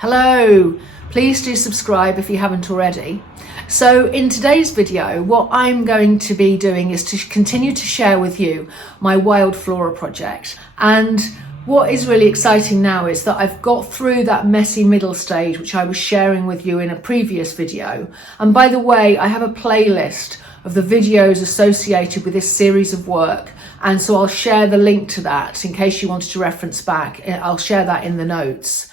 Hello, please do subscribe if you haven't already. So in today's video, what I'm going to be doing is to continue to share with you my wild flora project. And what is really exciting now is that I've got through that messy middle stage, which I was sharing with you in a previous video. And by the way, I have a playlist of the videos associated with this series of work. And so I'll share the link to that in case you wanted to reference back. I'll share that in the notes.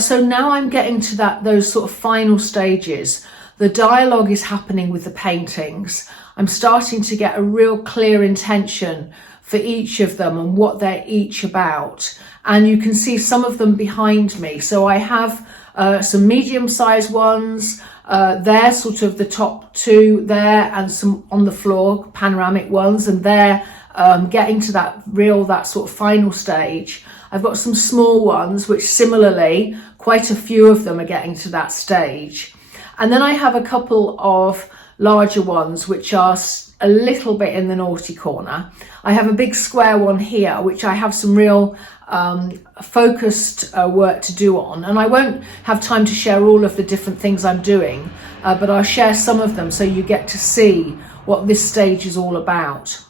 So now I'm getting to those sort of final stages. The dialogue is happening with the paintings. I'm starting to get a real clear intention for each of them and what they're each about. And you can see some of them behind me. So I have some medium-sized ones. They're sort of the top two there, and some on the floor, panoramic ones, and they're getting to that sort of final stage. I've got some small ones, which similarly, quite a few of them are getting to that stage. And then I have a couple of larger ones, which are a little bit in the naughty corner. I have a big square one here, which I have some real focused work to do on. And I won't have time to share all of the different things I'm doing, but I'll share some of them so you get to see what this stage is all about.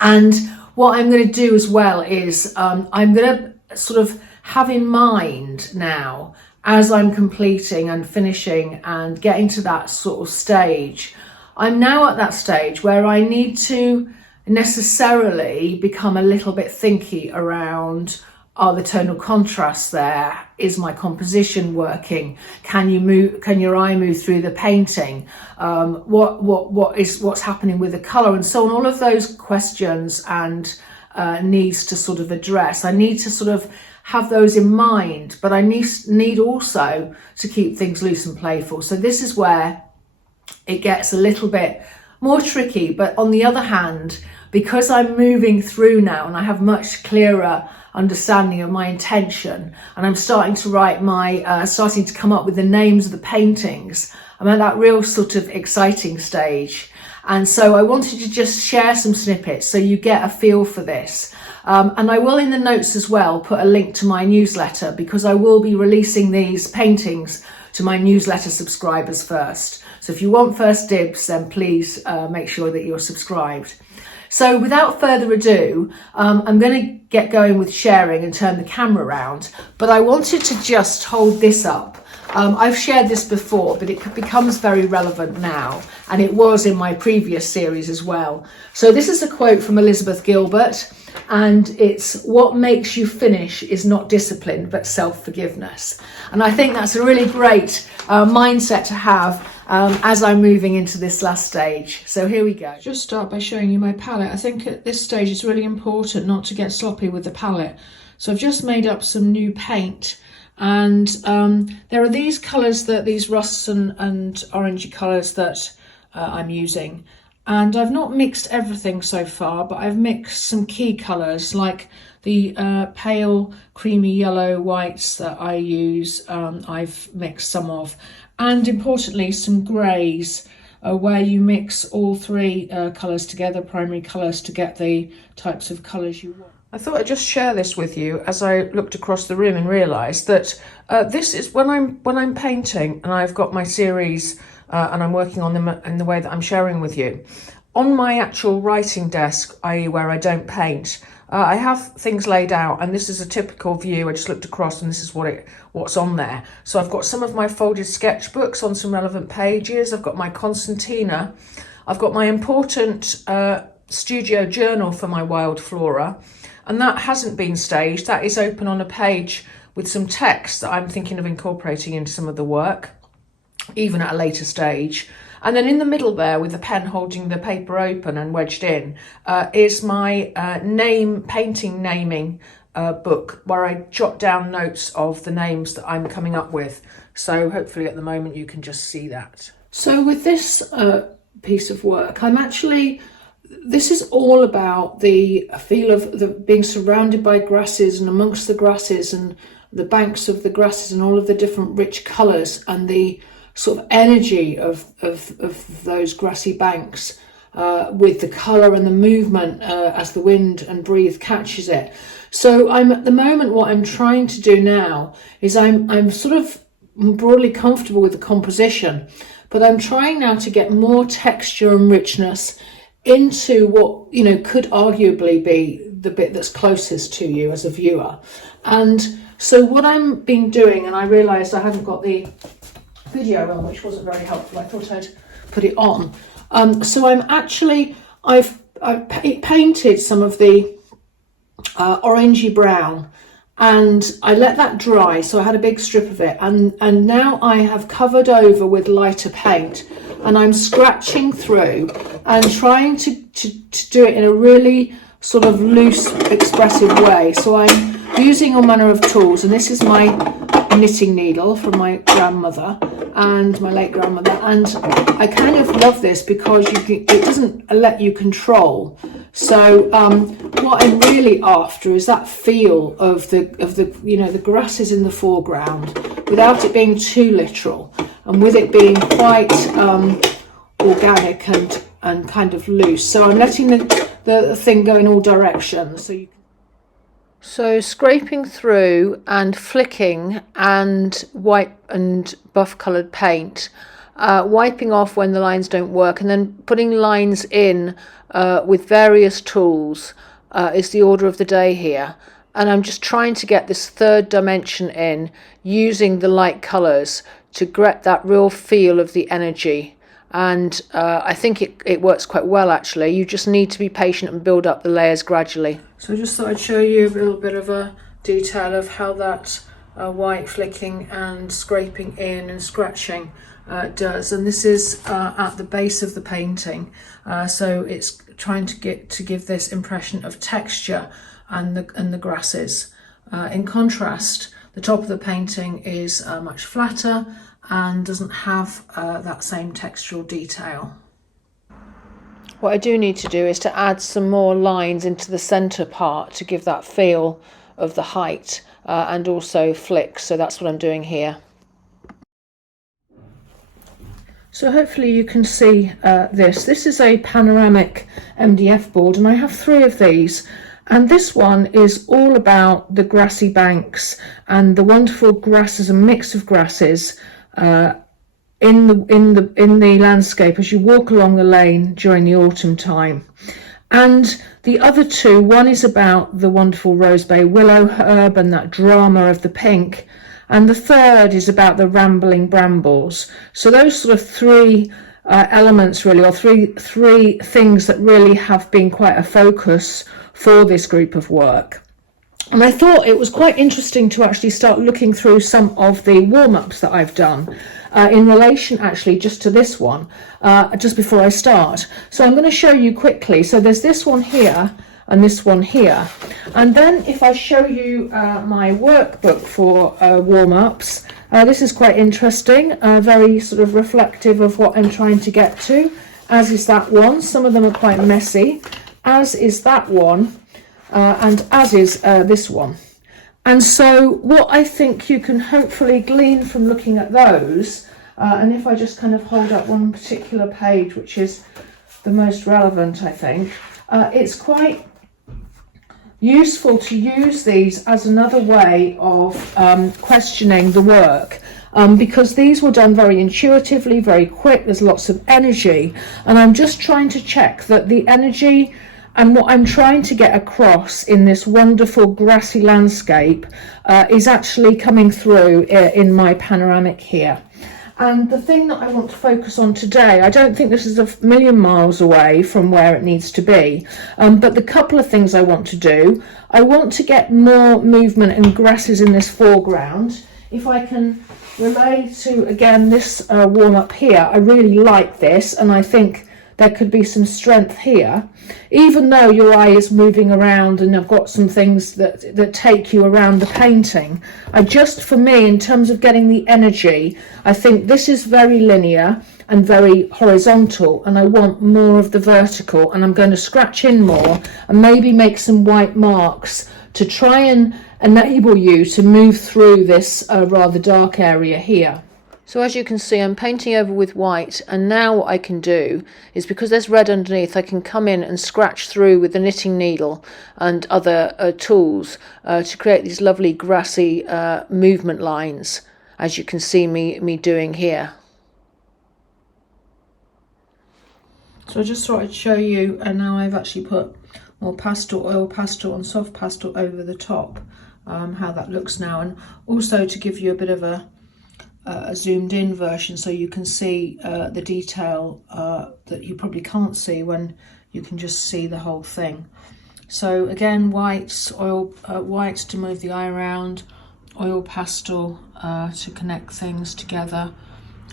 And what I'm going to do as well is I'm going to sort of have in mind now, as I'm completing and finishing and getting to that sort of stage, I'm now at that stage where I need to necessarily become a little bit thinky around, are the tonal contrasts there? Is my composition working? Can your eye move through the painting? What's happening with the colour and so on? All of those questions and needs to sort of address. I need to sort of have those in mind, but I need also to keep things loose and playful. So this is where it gets a little bit more tricky. But on the other hand, because I'm moving through now and I have much clearer understanding of my intention, and I'm starting to write starting to come up with the names of the paintings, I'm at that real sort of exciting stage. And so I wanted to just share some snippets so you get a feel for this. And I will in the notes as well put a link to my newsletter, because I will be releasing these paintings to my newsletter subscribers first. So if you want first dibs, then please make sure that you're subscribed. So without further ado, I'm going to get going with sharing and turn the camera around, but I wanted to just hold this up. I've shared this before, but it becomes very relevant now, and it was in my previous series as well. So this is a quote from Elizabeth Gilbert, and it's, "What makes you finish is not discipline, but self-forgiveness." And I think that's a really great mindset to have as I'm moving into this last stage. So here we go. Just start by showing you my palette. I think at this stage it's really important not to get sloppy with the palette. So I've just made up some new paint, and there are these colours, these rusts and orangey colours that I'm using. And I've not mixed everything so far, but I've mixed some key colours like the pale creamy yellow whites that I use. I've mixed some of, and importantly some greys, where you mix all three colours together, primary colours, to get the types of colours you want. I thought I'd just share this with you as I looked across the room and realised that this is when I'm painting and I've got my series and I'm working on them in the way that I'm sharing with you. On my actual writing desk, i.e. where I don't paint, I have things laid out, and this is a typical view. I just looked across and this is what's on there. So I've got some of my folded sketchbooks on some relevant pages. I've got my concertina. I've got my important studio journal for my wild flora, and that hasn't been staged. That is open on a page with some text that I'm thinking of incorporating into some of the work, even at a later stage. And then in the middle there, with the pen holding the paper open and wedged in, is my painting naming book, where I jot down notes of the names that I'm coming up with. So hopefully at the moment you can just see that. So with this piece of work, this is all about the feel of being surrounded by grasses and amongst the grasses and the banks of the grasses and all of the different rich colours and the sort of energy of those grassy banks with the colour and the movement as the wind and breeze catches it. So I'm at the moment, what I'm trying to do now is I'm sort of broadly comfortable with the composition, but I'm trying now to get more texture and richness into what, you know, could arguably be the bit that's closest to you as a viewer. And so what I'm been doing, and I realised I hadn't got the video on, which wasn't very helpful. I thought I'd put it on. So I've painted some of the orangey brown, and I let that dry, so I had a big strip of it, and now I have covered over with lighter paint, and I'm scratching through and trying to do it in a really sort of loose, expressive way. So I'm using all manner of tools, and this is my knitting needle from my grandmother and my late grandmother, and I kind of love this because it doesn't let you control. So what I'm really after is that feel of the you know, the grasses in the foreground without it being too literal, and with it being quite organic and kind of loose. So I'm letting the thing go in all directions. So scraping through and flicking and white and buff coloured paint, wiping off when the lines don't work, and then putting lines in with various tools is the order of the day here. And I'm just trying to get this third dimension in using the light colours to get that real feel of the energy. And I think it works quite well, actually. You just need to be patient and build up the layers gradually. So I just thought I'd show you a little bit of a detail of how that white flicking and scraping in and scratching does. And this is at the base of the painting, so it's trying to give this impression of texture and the grasses. In contrast, the top of the painting is much flatter and doesn't have that same textural detail. What I do need to do is to add some more lines into the centre part to give that feel of the height and also flicks, so that's what I'm doing here. So hopefully you can see this. This is a panoramic MDF board, and I have 3 of these. And this one is all about the grassy banks and the wonderful grasses and mix of grasses in the landscape as you walk along the lane during the autumn time. And the other 2, one is about the wonderful rosebay willow herb and that drama of the pink, and the third is about the rambling brambles. So those sort of 3 elements really, or three things that really have been quite a focus for this group of work. And I thought it was quite interesting to actually start looking through some of the warm-ups that I've done in relation actually just to this one, just before I start. So I'm going to show you quickly. So there's this one here and this one here. And then if I show you my workbook for warm-ups, this is quite interesting, very sort of reflective of what I'm trying to get to, as is that one. Some of them are quite messy, as is that one. And as is this one. And so what I think you can hopefully glean from looking at those, and if I just kind of hold up one particular page, which is the most relevant, I think, it's quite useful to use these as another way of questioning the work. Because these were done very intuitively, very quick, there's lots of energy, and I'm just trying to check that the energy and what I'm trying to get across in this wonderful grassy landscape is actually coming through in my panoramic here. And the thing that I want to focus on today, I don't think this is a million miles away from where it needs to be, but the couple of things I want to do, I want to get more movement and grasses in this foreground. If I can relay to, again, this warm-up here, I really like this, and I think there could be some strength here, even though your eye is moving around and I've got some things that take you around the painting. For me, in terms of getting the energy, I think this is very linear and very horizontal, and I want more of the vertical, and I'm going to scratch in more and maybe make some white marks to try and enable you to move through this rather dark area here. So as you can see, I'm painting over with white, and now what I can do is, because there's red underneath, I can come in and scratch through with the knitting needle and other tools to create these lovely grassy movement lines, as you can see me doing here. So I just thought I'd show you, and now I've actually put more pastel, oil pastel and soft pastel over the top, how that looks now, and also to give you a bit of a zoomed in version so you can see the detail that you probably can't see when you can just see the whole thing. So again, whites, whites to move the eye around, oil pastel to connect things together,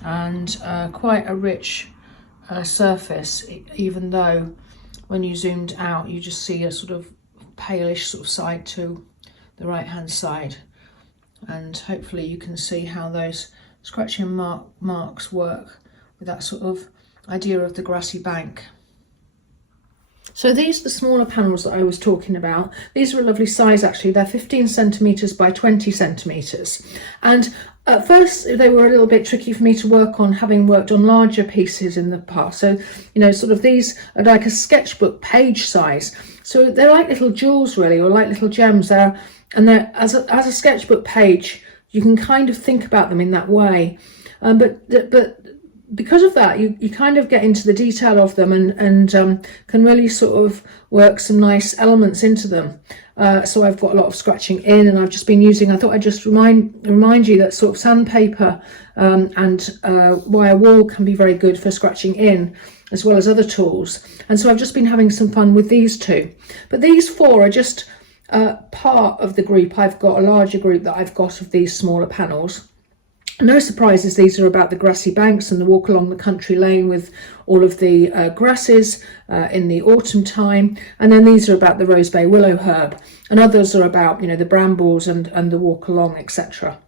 and quite a rich surface, even though when you zoomed out you just see a sort of palish sort of side to the right hand side. And hopefully you can see how those scratching marks work with that sort of idea of the grassy bank. So these are the smaller panels that I was talking about. These are a lovely size actually. They're 15 centimetres by 20 centimetres. And at first they were a little bit tricky for me to work on, having worked on larger pieces in the past. So, you know, sort of these are like a sketchbook page size. So they're like little jewels really, or like little gems there. And they're, as a sketchbook page, you can kind of think about them in that way. But because of that, you kind of get into the detail of them and can really sort of work some nice elements into them. So I've got a lot of scratching in, and I've just been using, I thought I'd just remind you that sort of sandpaper and wire wool can be very good for scratching in, as well as other tools. And so I've just been having some fun with these two. But these four are just part of the group. I've got a larger group that I've got of these smaller panels. No surprises, these are about the grassy banks and the walk along the country lane with all of the grasses in the autumn time. And then these are about the rose bay willow herb, and others are about, you know, the brambles and the walk along, etc.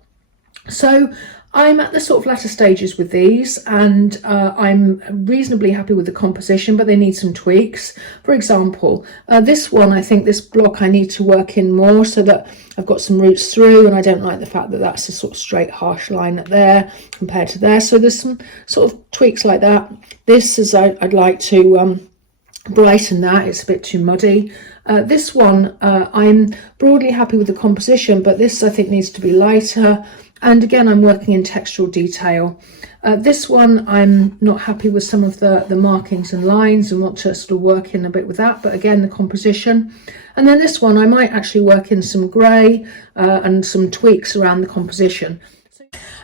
So I'm at the sort of latter stages with these, and I'm reasonably happy with the composition, but they need some tweaks. For example, this one, I think this block I need to work in more so that I've got some roots through, and I don't like the fact that that's a sort of straight harsh line there compared to there. So there's some sort of tweaks like that. This is, I'd like to brighten that, it's a bit too muddy. This one, I'm broadly happy with the composition, but this I think needs to be lighter. And again, I'm working in textural detail. This one, I'm not happy with some of the markings and lines and want to sort of work in a bit with that. But again, the composition. And then this one, I might actually work in some grey and some tweaks around the composition.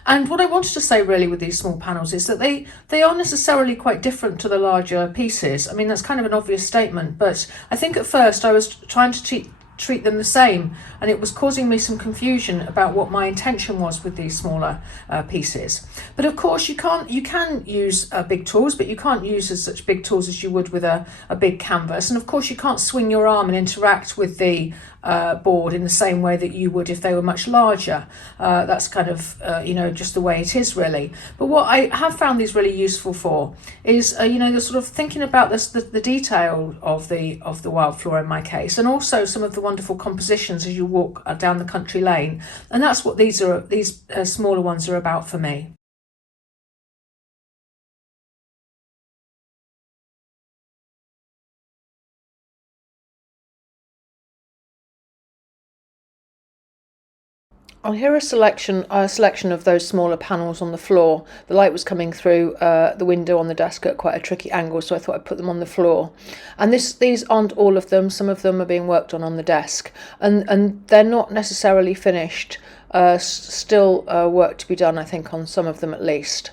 And what I wanted to say really with these small panels is that they aren't necessarily quite different to the larger pieces. I mean, that's kind of an obvious statement, but I think at first I was trying to treat them the same, and it was causing me some confusion about what my intention was with these smaller pieces. But of course you can use big tools, but you can't use as such big tools as you would with a big canvas. And of course you can't swing your arm and interact with the board in the same way that you would if they were much larger. That's kind of you know, just the way it is really. But what I have found these really useful for is you know, the sort of thinking about the detail of the wild flora in my case, and also some of the wonderful compositions as you walk down the country lane. And that's what these smaller ones are about for me. On here a selection of those smaller panels on the floor. The light was coming through the window on the desk at quite a tricky angle, so I thought I'd put them on the floor. And these aren't all of them. Some of them are being worked on the desk, and they're not necessarily finished. Still work to be done, I think, on some of them at least.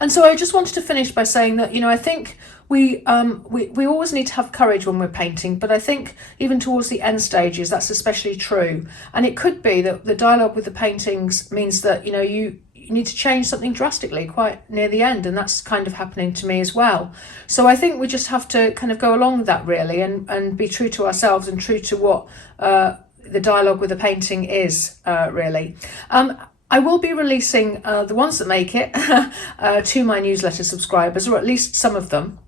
And so I just wanted to finish by saying that, you know, I think we always need to have courage when we're painting, but I think even towards the end stages that's especially true. And it could be that the dialogue with the paintings means that, you know, you need to change something drastically quite near the end, and that's kind of happening to me as well. So I think we just have to kind of go along with that really, and be true to ourselves and true to what the dialogue with the painting is really. I will be releasing the ones that make it to my newsletter subscribers, or at least some of them.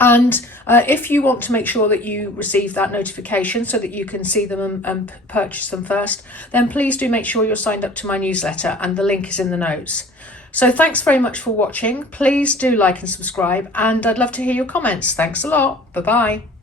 And if you want to make sure that you receive that notification so that you can see them and purchase them first, then please do make sure you're signed up to my newsletter, and the link is in the notes. So thanks very much for watching. Please do like and subscribe, and I'd love to hear your comments. Thanks a lot. Bye-bye.